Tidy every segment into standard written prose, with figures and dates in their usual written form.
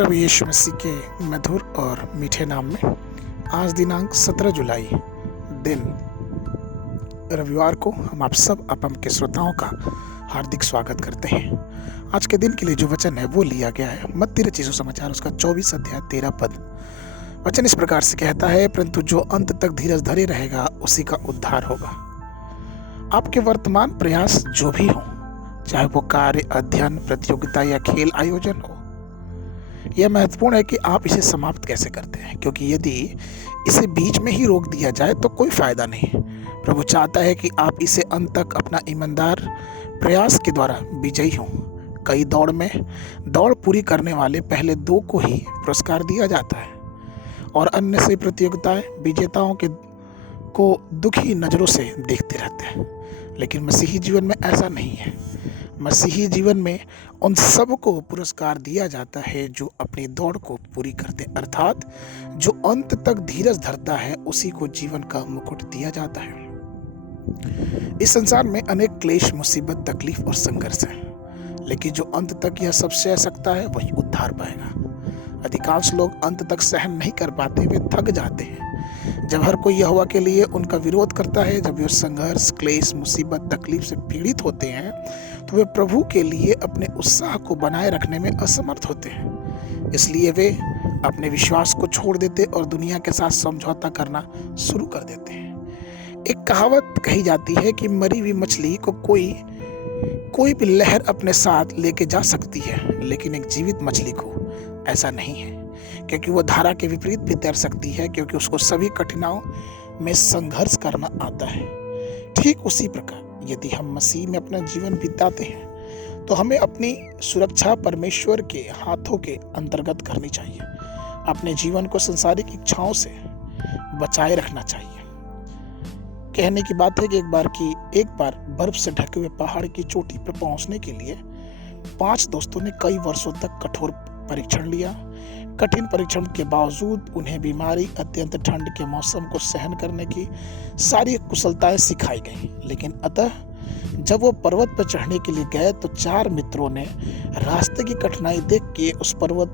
प्रभु यीशु मसीह के मधुर और मीठे नाम में आज दिनांक 17 जुलाई दिन रविवार को हम आप सब अपम के श्रोताओं का हार्दिक स्वागत करते हैं। आज के दिन के लिए जो वचन है वो लिया गया है मत्ती रचित सुसमाचार उसका 24 अध्याय 13 पद। वचन इस प्रकार से कहता है, परंतु जो अंत तक धीरज धरे रहेगा उसी का उद्धार होगा। आपके वर्तमान प्रयास जो भी हो, चाहे वो कार्य, अध्ययन, प्रतियोगिता या खेल आयोजन हो, यह महत्वपूर्ण है कि आप इसे समाप्त कैसे करते हैं, क्योंकि यदि इसे बीच में ही रोक दिया जाए तो कोई फायदा नहीं। प्रभु चाहता है कि आप इसे अंत तक अपना ईमानदार प्रयास के द्वारा विजयी हों। कई दौड़ में दौड़ पूरी करने वाले पहले दो को ही पुरस्कार दिया जाता है और अन्य से प्रतियोगिताएं विजेताओं को दुखी नजरों से देखते रहते हैं, लेकिन मसीही जीवन में ऐसा नहीं है। मसीही जीवन में उन सब को पुरस्कार दिया जाता है जो अपनी दौड़ को पूरी करते, अर्थात जो अंत तक धीरज धरता है उसी को जीवन का मुकुट दिया जाता है। इस संसार में अनेक क्लेश, मुसीबत, तकलीफ और संघर्ष है, लेकिन जो अंत तक यह सब सह सकता है वही उद्धार पाएगा। अधिकांश लोग अंत तक सहन नहीं कर पाते, वे थक जाते हैं। जब हर कोई यहोवा के लिए उनका विरोध करता है, जब वे संघर्ष, क्लेश, मुसीबत, तकलीफ से पीड़ित होते हैं, तो वे प्रभु के लिए अपने उत्साह को बनाए रखने में असमर्थ होते हैं। इसलिए वे अपने विश्वास को छोड़ देते और दुनिया के साथ समझौता करना शुरू कर देते हैं। एक कहावत कही जाती है कि मरी हुई मछली को कोई भी लहर अपने साथ लेके जा सकती है, लेकिन एक जीवित मछली को ऐसा नहीं है, क्योंकि वो धारा के विपरीत भी तैर सकती है, क्योंकि उसको सभी कठिनाइयों में संघर्ष करना आता है। ठीक उसी प्रकार यदि हम मसीह में अपना जीवन बिताते हैं तो हमें अपनी सुरक्षा परमेश्वर के हाथों के अंतर्गत करनी चाहिए। अपने जीवन को सांसारिक इच्छाओं से बचाए रखना चाहिए। कहने की बात है कि एक बार बर्फ से ढके हुए पहाड़ की चोटी पर पहुंचने के लिए 5 दोस्तों ने कई वर्षों तक कठोर परीक्षण लिया। कठिन परीक्षण के बावजूद उन्हें बीमारी, अत्यंत ठंड के मौसम को सहन करने की सारी कुशलताएं सिखाई गईं। लेकिन अतः जब वो पर्वत पर चढ़ने के लिए गए तो 4 मित्रों ने रास्ते की कठिनाई देख के उस पर्वत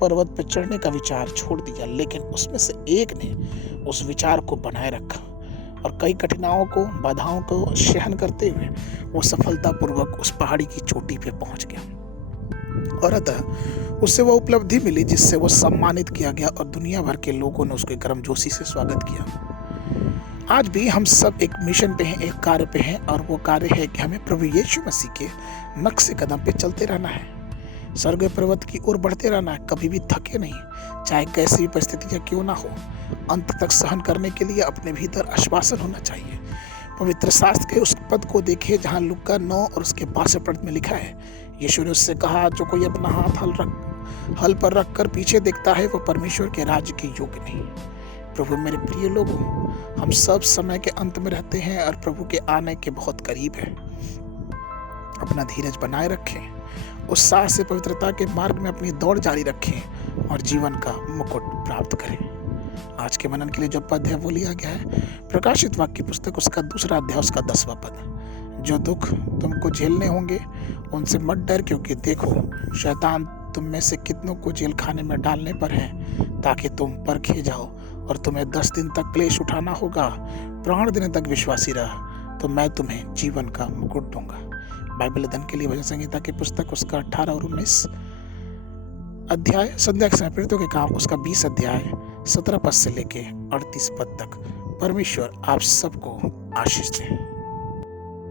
पर चढ़ने का विचार छोड़ दिया, लेकिन उसमें से एक ने उस विचार को बनाए रखा और कई कठिनाइयों को, बाधाओं को सहन करते हुए वो सफलतापूर्वक उस पहाड़ी की चोटी पे पहुंच गया और अतः उससे वो उपलब्धि मिली जिससे वो सम्मानित किया गया और दुनिया भर के लोगों ने उसके गर्मजोशी से स्वागत किया। आज भी हम सब एक मिशन पे हैं, एक कार्य पे हैं, और वो कार्य है कि हमें प्रभु यीशु मसीह के नक्शे कदम पे चलते रहना है, स्वर्ग पर्वत की ओर बढ़ते रहना है, कभी भी थके नहीं, चाहे कैसी भी परिस्थितियां क्यों ना हो। अंत तक सहन करने के लिए अपने भीतर आश्वासन होना चाहिए। पवित्र शास्त्र के उस पद को देखिए जहाँ लूका 9 और उसके 62 पद में लिखा है, यीशु ने उससे कहा, जो कोई अपना हाथ हल पर रखकर पीछे देखता है वो परमेश्वर के राज्य के योग्य नहीं। प्रभु मेरे प्रिय लोगों, हम सब समय के अंत में रहते हैं और प्रभु के आने के बहुत करीब है। अपना धीरज बनाए रखें, उत्साह से पवित्रता के मार्ग में अपनी दौड़ जारी रखें और जीवन का मुकुट प्राप्त करें। आज के मनन के लिए जो पद है वो लिया गया है प्रकाशित वाक्य पुस्तक उसका 2 अध्याय उसका 10वां पद। जो दुख तुमको झेलने होंगे उनसे मत डर, क्योंकि देखो शैतान तुम में से कितनों को जेल खाने में डालने पर है, ताकि तुम परखे जाओ, और तुम्हें 10 दिन तक क्लेश उठाना होगा। प्राण देने तक विश्वासी रहा तो मैं तुम्हें जीवन का मुकुट दूंगा। बाइबल अध्ययन के लिए भजन संहिता की पुस्तक उसका 18 और 19 अध्याय, संध्या के समय प्रेरितों के काम उसका 20 अध्याय 17 पद से लेके 38 पद तक। परमेश्वर आप सबको आशीष दे।